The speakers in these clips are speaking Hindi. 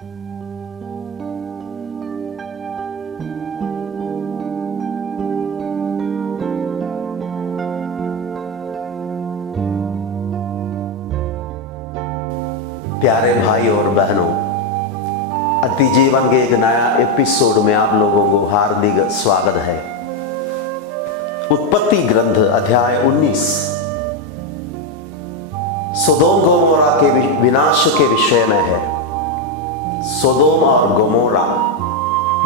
प्यारे भाई और बहनों, अति जीवन के एक नया एपिसोड में आप लोगों को हार्दिक स्वागत है। उत्पत्ति ग्रंथ अध्याय 19 सोदोम गोमोरा के विनाश के विषय में है। सोदोम और गोमोरा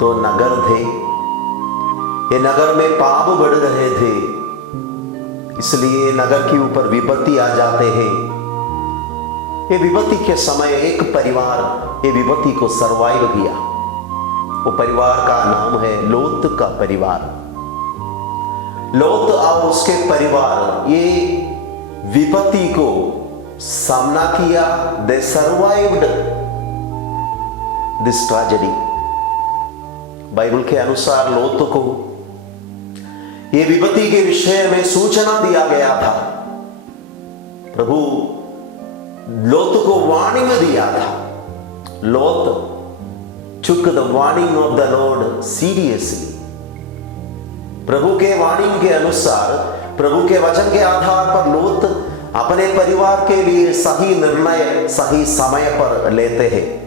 दो नगर थे। ये नगर में पाप बढ़ रहे थे, इसलिए नगर के ऊपर विपत्ति आ जाते हैं। ये विपत्ति के समय एक परिवार ये विपत्ति को सरवाइव किया। वो परिवार का नाम है लोत का परिवार। लोत और उसके परिवार ये विपत्ति को सामना किया। दे सर्वाइव्ड दिस ट्रेजेडी। बाइबल के अनुसार लोत को ये विपत्ति के विषय में सूचना दिया गया था। प्रभु लोत को वार्निंग दिया था। लोत took the warning of the Lord seriously। प्रभु के वार्निंग के अनुसार, प्रभु के वचन के आधार पर लोत अपने परिवार के लिए सही निर्णय सही समय पर लेते हैं।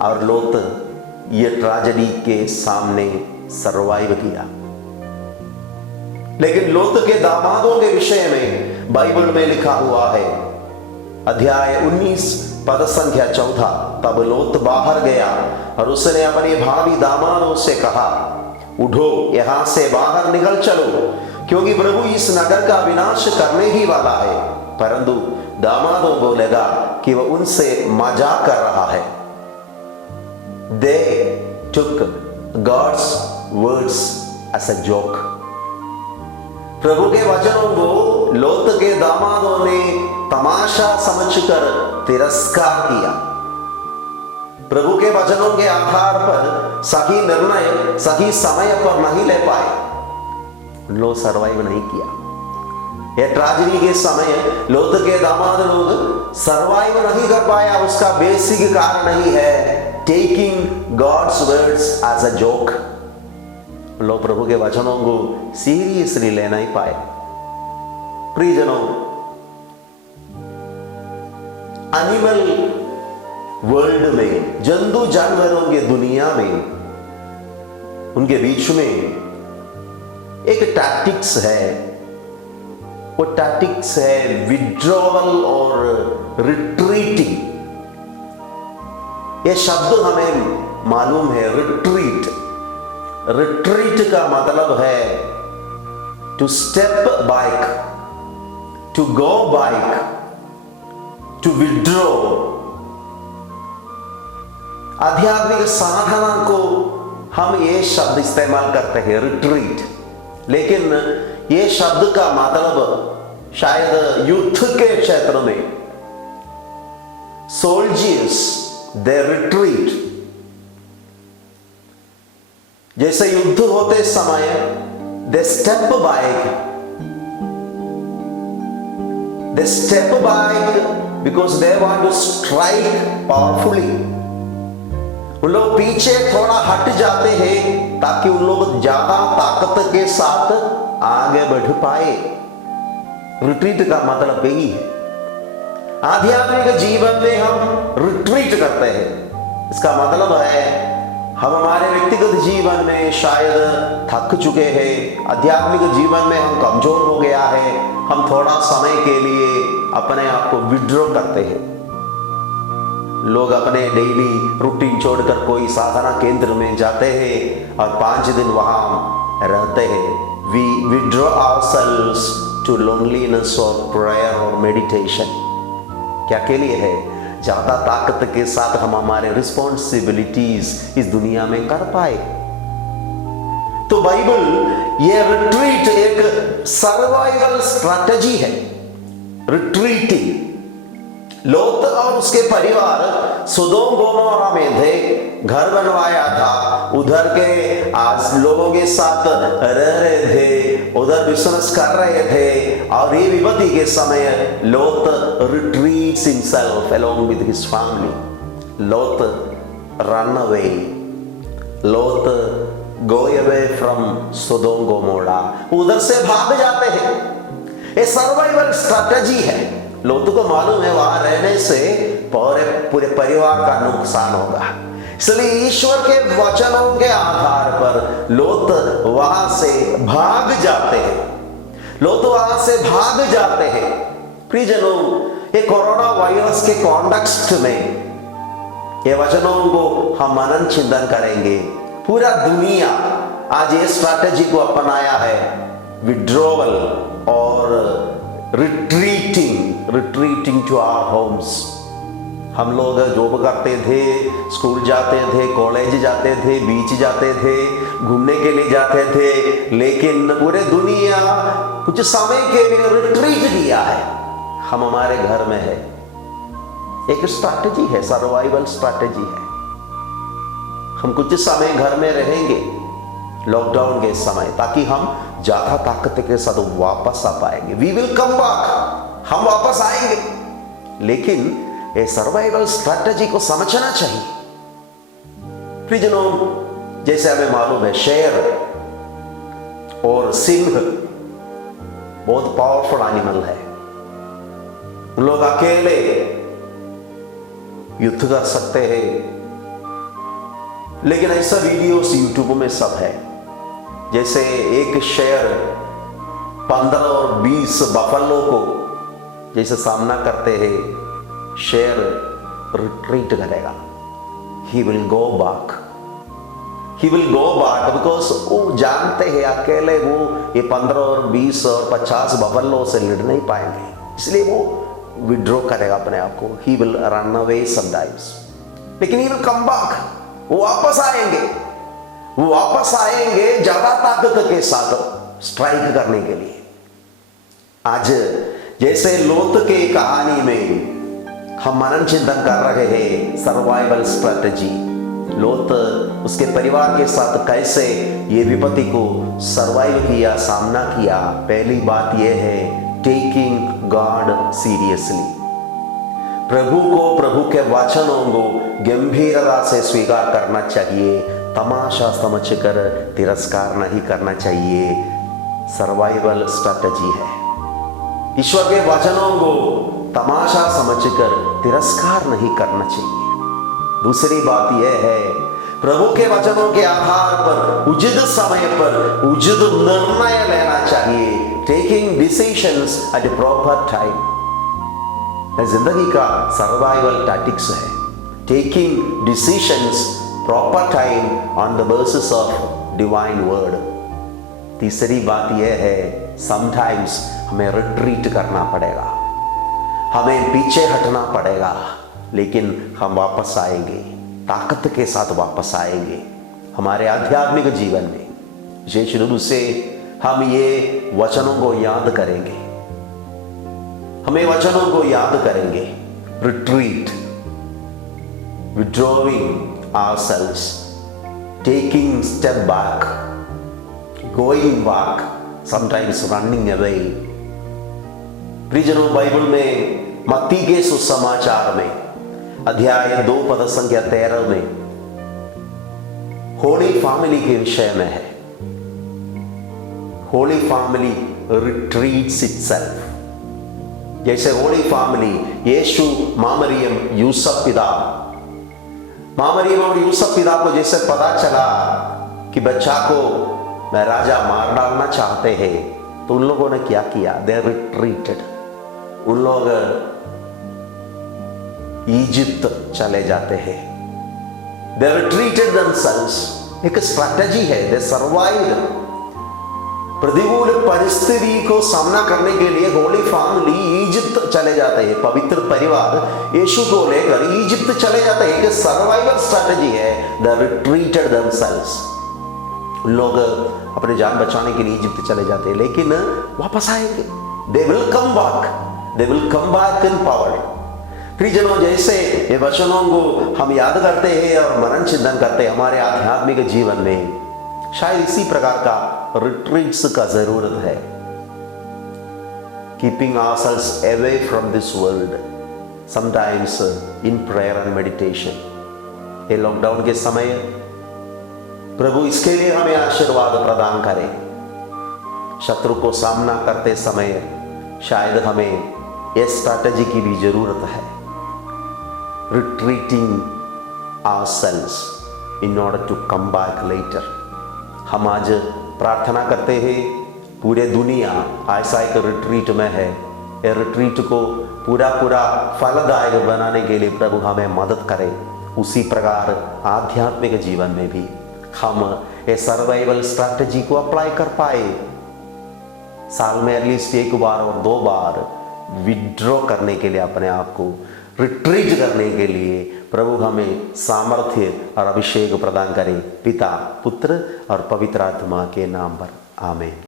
और लोत ये ट्रेजेडी के सामने सरवाइव किया। लेकिन लोत के दामादों के विषय में बाइबल में लिखा हुआ है, अध्याय 19 पद संख्या 14। तब लोत बाहर गया और उसने अपने भावी दामादों से कहा, उठो, यहां से बाहर निकल चलो, क्योंकि प्रभु इस नगर का विनाश करने ही वाला है। परंतु दामादों को लगा कि वह उनसे मजाक कर रहा है। They took God's words as a joke। प्रभु के वचनों को लोत के दामादों ने तमाशा समझकर तिरस्कार किया। प्रभु के वचनों के आधार पर सही निर्णय सही समय पर नहीं ले पाए। लोग सरवाइव नहीं किया। यह ट्रेजेडी के समय लोत के दामाद लोग सरवाइव नहीं कर पाया। उसका बेसिक कारण नहीं है taking God's words as a joke. लोग प्रभु के वचनों को सीरियसली ले नहीं पाए। प्रियजनों, एनिमल वर्ल्ड में, जंतु जानवरों के दुनिया में, उनके बीच में एक टैक्टिक्स है। वो टैक्टिक्स है विड्रॉवल और रिट्रीटिंग। ये शब्द हमें मालूम है, रिट्रीट। रिट्रीट का मतलब है to step back, to go back, to withdraw. आध्यात्मिक साधना को हम ये शब्द इस्तेमाल करते हैं, रिट्रीट। लेकिन ये शब्द का मतलब शायद युद्ध के क्षेत्र में सोल्जर्स दे रिट्रीट। जैसे युद्ध होते समय they step back because they want to strike powerfully. उन लोग पीछे थोड़ा हट जाते हैं ताकि उन लोग ज्यादा ताकत के साथ आगे बढ़ पाए। रिट्रीट का मतलब यही है। आध्यात्मिक जीवन में हम रिट्रीट करते हैं। इसका मतलब है हम हमारे व्यक्तिगत जीवन में शायद थक चुके हैं, आध्यात्मिक जीवन में हम कमजोर हो गया है। हम थोड़ा समय के लिए अपने आप को विड्रॉ करते हैं। लोग अपने डेली रूटीन छोड़कर कोई साधना केंद्र में जाते हैं और 5 दिन वहां रहते हैं। We withdraw ourselves to loneliness और प्रेयर और मेडिटेशन। क्या के लिए है? ज्यादा ताकत के साथ हम हमारे रिस्पॉन्सिबिलिटीज इस दुनिया में कर पाए। तो बाइबल ये रिट्रीट एक सर्वाइवल स्ट्रैटेजी है। रिट्रीटिंग। लोत और उसके परिवार सोदोम गोमोरा में थे, घर बनवाया था, उधर के आज लोगों के साथ रह रहे थे, उधर बिजनेस कर रहे थे। और ये विपत्ति के समय लोत retreats himself along with his family. लोत रन अवे, लोत गो अवे फ्रॉम सोदोम गोमोरा, उधर से भाग जाते हैं। ये सर्वाइवल स्ट्रैटेजी है। लोत को मालूम है वहां रहने से पूरे परिवार का नुकसान होगा, इसलिए ईश्वर के वचनों के आधार पर लोत वहां से भाग जाते हैं। लोत वहां से भाग जाते हैं। प्रियजनों, ये कोरोना वायरस के कॉन्टेक्स्ट में ये वचनों को हम मनन चिंतन करेंगे। पूरा दुनिया आज ये स्ट्रैटेजी को अपनाया है, विड्रॉवल और रिट्रीटिंग टू आवर होम्स। हम लोग जॉब करते थे, स्कूल जाते थे, कॉलेज जाते थे, बीच जाते थे, घूमने के लिए जाते थे, लेकिन पूरे दुनिया कुछ समय के लिए रिट्रीट किया है। हम हमारे घर में है। एक स्ट्रैटेजी है, सर्वाइवल स्ट्रैटेजी है। हम कुछ समय घर में रहेंगे लॉकडाउन के समय, ताकि हम ज्यादा ताकत के साथ वापस आ पाएंगे। वी विल कम बैक, हम वापस आएंगे। लेकिन ये सर्वाइवल स्ट्रैटेजी को समझना चाहिए। प्रियजनों, जैसे हमें मालूम है शेर और सिंह बहुत पावरफुल एनिमल है। उन लोग अकेले युद्ध कर सकते हैं, लेकिन ऐसा वीडियोस यूट्यूब में सब है। जैसे एक शेर 15 और 20 बफलो को जैसे सामना करते हैं, शेर रिट्रीट करेगा। He will go back, because वो जानते हैं अकेले वो ये 15 और 20 और 50 बफलो से लड़ नहीं पाएंगे, इसलिए वो विड्रॉ करेगा अपने आप को। He will run away sometimes, लेकिन ही विल कम बैक, वो वापस आएंगे ज्यादा ताकत के साथ स्ट्राइक करने के लिए। आज जैसे लोत के कहानी में हम मनन चिंतन कर रहे हैं, सर्वाइवल स्ट्रैटेजी, लोत उसके परिवार के साथ कैसे ये विपत्ति को सर्वाइव किया, सामना किया। पहली बात यह है, टेकिंग गॉड सीरियसली। प्रभु को, प्रभु के वचनों को गंभीरता से स्वीकार करना चाहिए, तमाशा समझकर तिरस्कार नहीं करना चाहिए। सर्वाइवल स्ट्रैटेजी है। ईश्वर के वचनों को तमाशा समझकर तिरस्कार नहीं करना चाहिए। दूसरी बात यह है, प्रभु के वचनों के आधार पर उचित समय पर उचित निर्णय लेना चाहिए। टेकिंग डिसीजंस एट ए प्रॉपर टाइम जिंदगी का सर्वाइवल टैक्टिक्स है। Taking decisions proper time on the basis of divine word. तीसरी बात यह है, समटाइम्स हमें रिट्रीट करना पड़ेगा, हमें पीछे हटना पड़ेगा, लेकिन हम वापस आएंगे, ताकत के साथ वापस आएंगे। हमारे आध्यात्मिक जीवन में विशेष रूप से हम ये वचनों को याद करेंगे, हमें वचनों को याद करेंगे। Retreat, withdrawing ourselves, taking step back, going back, sometimes running away। प्रियजनों, बाइबल में मत्ती के सुसमाचार में अध्याय 2 पद संख्या 13 में होली फैमिली के विषय में है। Holi family retreats itself. जैसे होली फैमिली, यीशु, मां मरियम, यूसुफ पिता, मां मरियम और यूसुफ पिता को जैसे पता चला कि बच्चा को मैं राजा मार डालना चाहते हैं, तो उन लोगों ने क्या किया? दे रिट्रीटेड। उन लोग इजिप्ट चले जाते हैं। दे रिट्रीटेड देमसेल्व्स। एक स्ट्रैटेजी है, दे सर्वाइव्ड। प्रतिकूल परिस्थिति को सामना करने के लिए होली फैमिली इजिप्ट चले जाते हैं। पवित्र परिवार यीशु को लेकर इजिप्ट चले जाते हैं। एक सर्वाइवल स्ट्रैटेजी है, द रिट्रीटेड देमसेल्व्स। लोग अपने जान बचाने के लिए इजिप्ट चले जाते हैं, लेकिन वापस आएंगे। They will come back in power. प्रियजनों, जैसे ये वचनों को हम याद करते हैं और मनन चिंतन करते हैं हमारे आध्यात्मिक जीवन में, शायद इसी प्रकार का रिट्रीट्स का जरूरत है। Keeping ourselves away from this world, sometimes in prayer and meditation. ये लॉकडाउन के समय प्रभु इसके लिए हमें आशीर्वाद प्रदान करे। शत्रु को सामना करते समय शायद हमें ये स्ट्रैटेजी की भी जरूरत है, retreating ourselves in order to come back later. हम आज प्रार्थना करते हैं, पूरे दुनिया ऐसा एक रिट्रीट में है। ये रिट्रीट को पूरा फलदायक बनाने के लिए प्रभु हमें मदद करे। उसी प्रकार आध्यात्मिक जीवन में भी हम ये सर्वाइवल स्ट्रैटेजी को अप्लाई कर पाए। साल में एटलीस्ट एक बार और 2 बार विड्रॉ करने के लिए, अपने आप को रिट्रीट करने के लिए प्रभु हमें सामर्थ्य और अभिषेक प्रदान करे। पिता, पुत्र और पवित्र आत्मा के नाम पर आमीन।